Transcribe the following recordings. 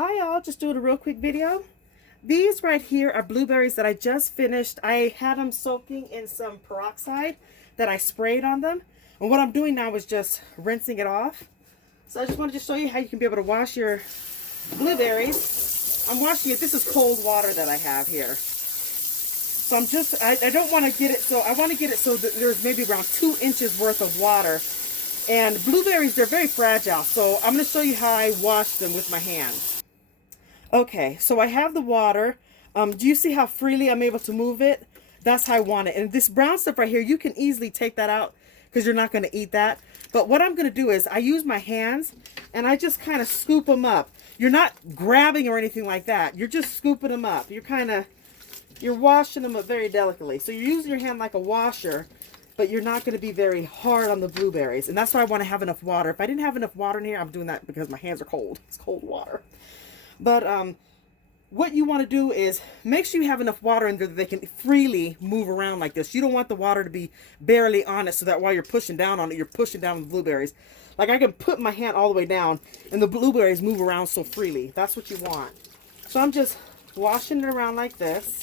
Hi all, just doing a real quick video. These right here are blueberries that I just finished. I had them soaking in some peroxide that I sprayed on them. And what I'm doing now is just rinsing it off. So I just wanted to show you how you can be able to wash your blueberries. I'm washing it. This is cold water that I have here. So I don't want to get it, so I want to get it so that there's maybe around 2 inches worth of water. And blueberries, they're very fragile. So I'm going to show you how I wash them with my hands. Okay, so I have the water. Do you see how freely I'm able to move it? That's how I want it. And this brown stuff right here, you can easily take that out because you're not going to eat that. But what I'm going to do is I use my hands and I just kind of scoop them up. You're not grabbing or anything like that. You're just scooping them up. You're washing them up very delicately. So you're using your hand like a washer, but you're not going to be very hard on the blueberries. And that's why I want to have enough water. If I didn't have enough water in here, I'm doing that because my hands are cold. It's cold water. But what you want to do is make sure you have enough water in there that they can freely move around like this. You don't want the water to be barely on it so that while you're pushing down on it, you're pushing down the blueberries. Like I can put my hand all the way down and the blueberries move around so freely. That's what you want. So I'm just washing it around like this.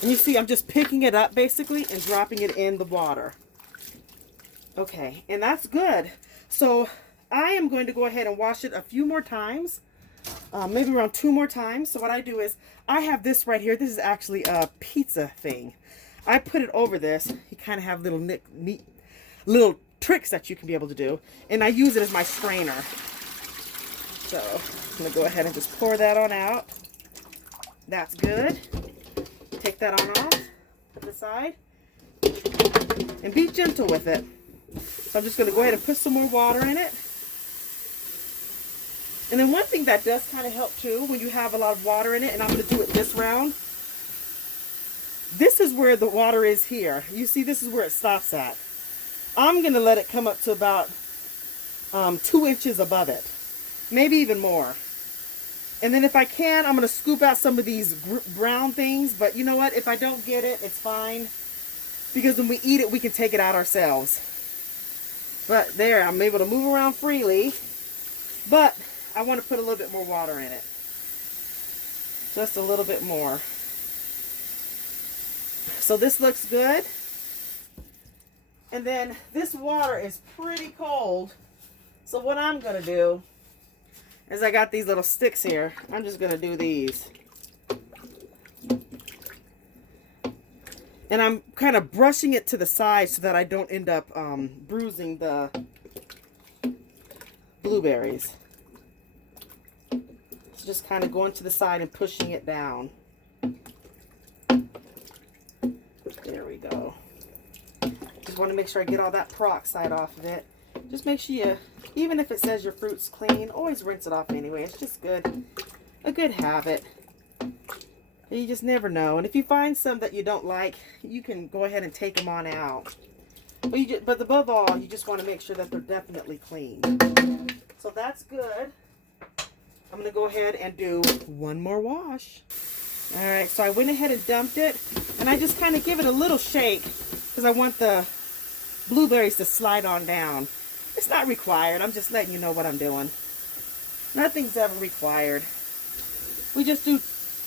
And you see I'm just picking it up basically and dropping it in the water. Okay, and that's good. So I am going to go ahead and wash it a few more times. Maybe around 2 more times. So what I do is, I have this right here. This is actually a pizza thing. I put it over this. You kind of have little neat little tricks that you can be able to do. And I use it as my strainer. So I'm going to go ahead and just pour that on out. That's good. Take that on off. Put it aside. And be gentle with it. So I'm just going to go ahead and put some more water in it. And then one thing that does kind of help too, when you have a lot of water in it, and I'm going to do it this round. This is where the water is here. You see, this is where it stops at. I'm going to let it come up to about 2 inches above it. Maybe even more. And then if I can, I'm going to scoop out some of these brown things. But you know what? If I don't get it, it's fine. Because when we eat it, we can take it out ourselves. But there, I'm able to move around freely. But I want to put a little bit more water in it. Just a little bit more. So this looks good. And then this water is pretty cold. So what I'm going to do is I got these little sticks here. I'm just going to do these. And I'm kind of brushing it to the side so that I don't end up bruising the blueberries. So just kind of going to the side and pushing it down. There we go. Just want to make sure I get all that peroxide off of it. Just make sure you, even if it says your fruit's clean, always rinse it off anyway. It's just good, a good habit. You just never know. And if you find some that you don't like, you can go ahead and take them on out. But above all, you just want to make sure that they're definitely clean. So that's good. I'm going to go ahead and do one more wash. All right, so I went ahead and dumped it. And I just kind of give it a little shake because I want the blueberries to slide on down. It's not required. I'm just letting you know what I'm doing. Nothing's ever required. We just do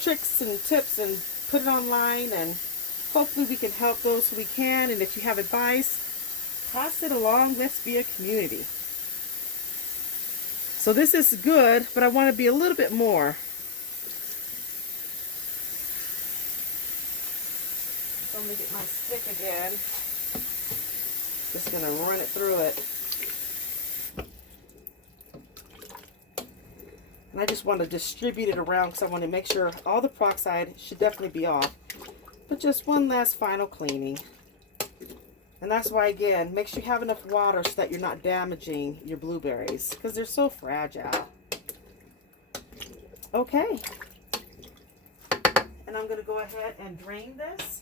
tricks and tips and put it online, and hopefully we can help those who we can. And if you have advice, pass it along. Let's be a community. So this is good, but I want to be a little bit more. So I'm going to get my stick again. Just going to run it through it. And I just want to distribute it around because I want to make sure all the peroxide should definitely be off. But just one last final cleaning. And that's why, again, make sure you have enough water so that you're not damaging your blueberries because they're so fragile. Okay. And I'm going to go ahead and drain this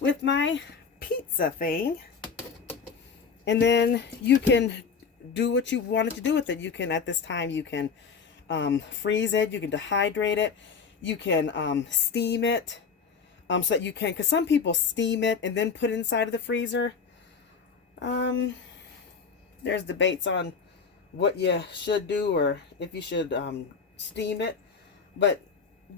with my pizza thing. And then you can do what you wanted to do with it. You can, at this time, you can freeze it. You can dehydrate it. You can steam it. So that you can, because some people steam it and then put it inside of the freezer. There's debates on what you should do or if you should steam it. But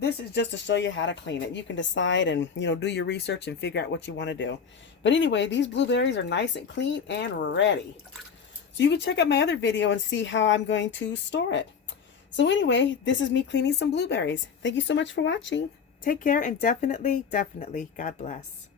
this is just to show you how to clean it. You can decide and, you know, do your research and figure out what you want to do. But anyway, these blueberries are nice and clean and ready. So you can check out my other video and see how I'm going to store it. So anyway, this is me cleaning some blueberries. Thank you so much for watching. Take care and definitely, definitely, God bless.